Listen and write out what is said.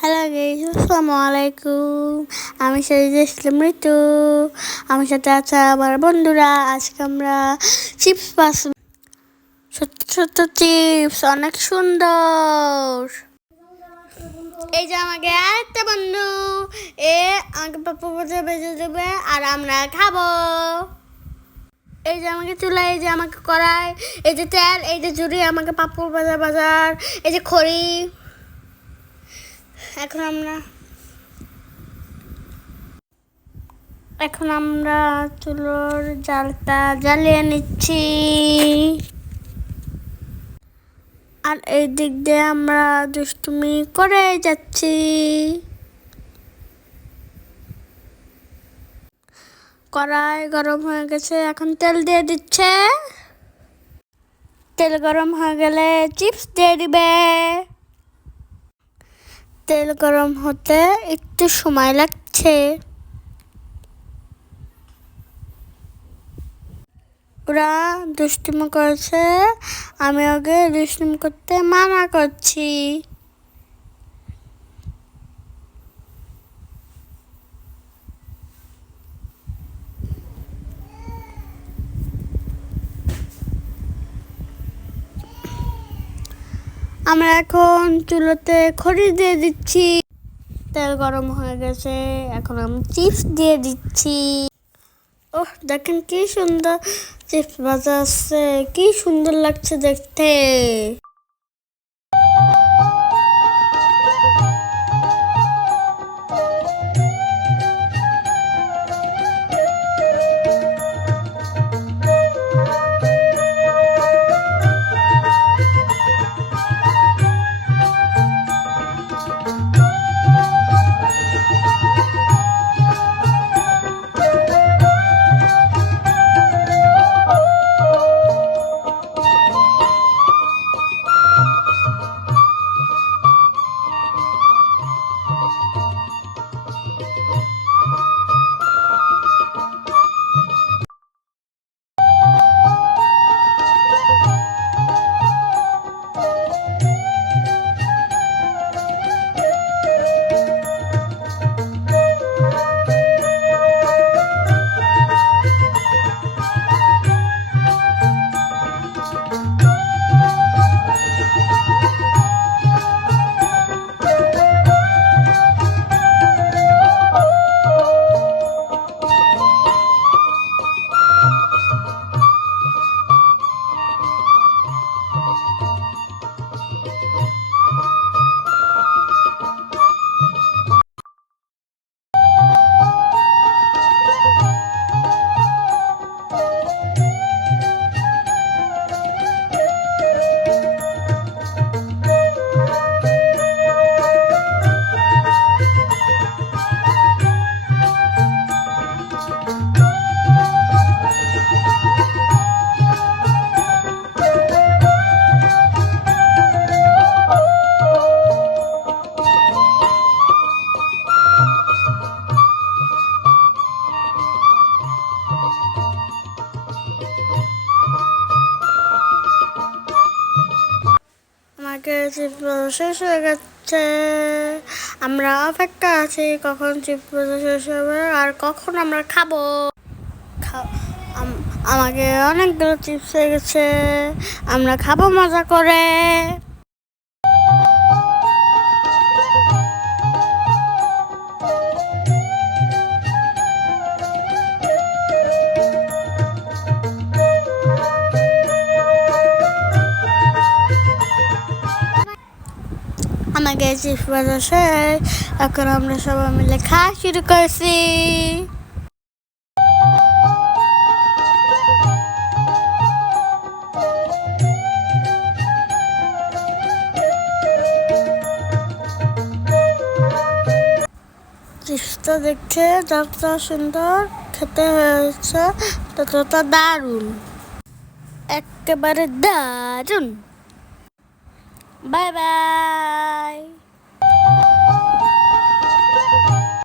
Hello guys আসসালামু আলাইকুম আমি শরীর ইসলাম ঋতু। আমার সাথে আছে আমার বন্ধুরা। আজকে আমরা চিপস পাস ছোট্ট ছোট্ট চিপস অনেক সুন্দর। এই যে আমাকে একটা বন্ধু। এ আমাকে পাপ্পু বাজা বেজে দেবে আর আমরা খাব। এই যে আমাকে চুলা, এই যে আমাকে কড়াই, এই যে তেল, এই যে জুড়ি আমাকে পাপ্পুর বাজার বাজার, এই যে খড়ি। এখন আমরা এখন আমরা চুলোর জালটা জ্বালিয়ে নিচ্ছি। আর এই দিক দিয়ে আমরা দুষ্টুমি করে যাচ্ছি। কড়াই গরম হয়ে গেছে, এখন তেল দিয়ে দিচ্ছে। তেল গরম হয়ে গেলে চিপস দিয়ে দিবে। তেল গরম হতে একটু সময় লাগছে। ওরা দুষ্টুমি করছে, আমি ওকে দুষ্টুমি করতে মানা করছি। আমরা এখন চুলোতে খড়ি দিয়ে দিচ্ছি। তেল গরম হয়ে গেছে, এখন আমি চিপস দিয়ে দিচ্ছি। ও দেখেন কি সুন্দর, চিপস ভাজা আছে, কি সুন্দর লাগছে দেখতে। আমাকে শেষ হয়ে গেছে। আমরা অপেক্ষা আছি কখন চিপস শেষ হবে আর কখন আমরা খাব। আমাকে অনেকগুলো চিপস হয়ে গেছে আমরা খাব মজা করে। চিপস এখন আমরা সবাই মিলে খাওয়া শুরু করছি। চিপসটা দেখতে যতটা সুন্দর খেতে হয়েছে, ততটা দারুণ। একেবারে দারুণ। 拜拜。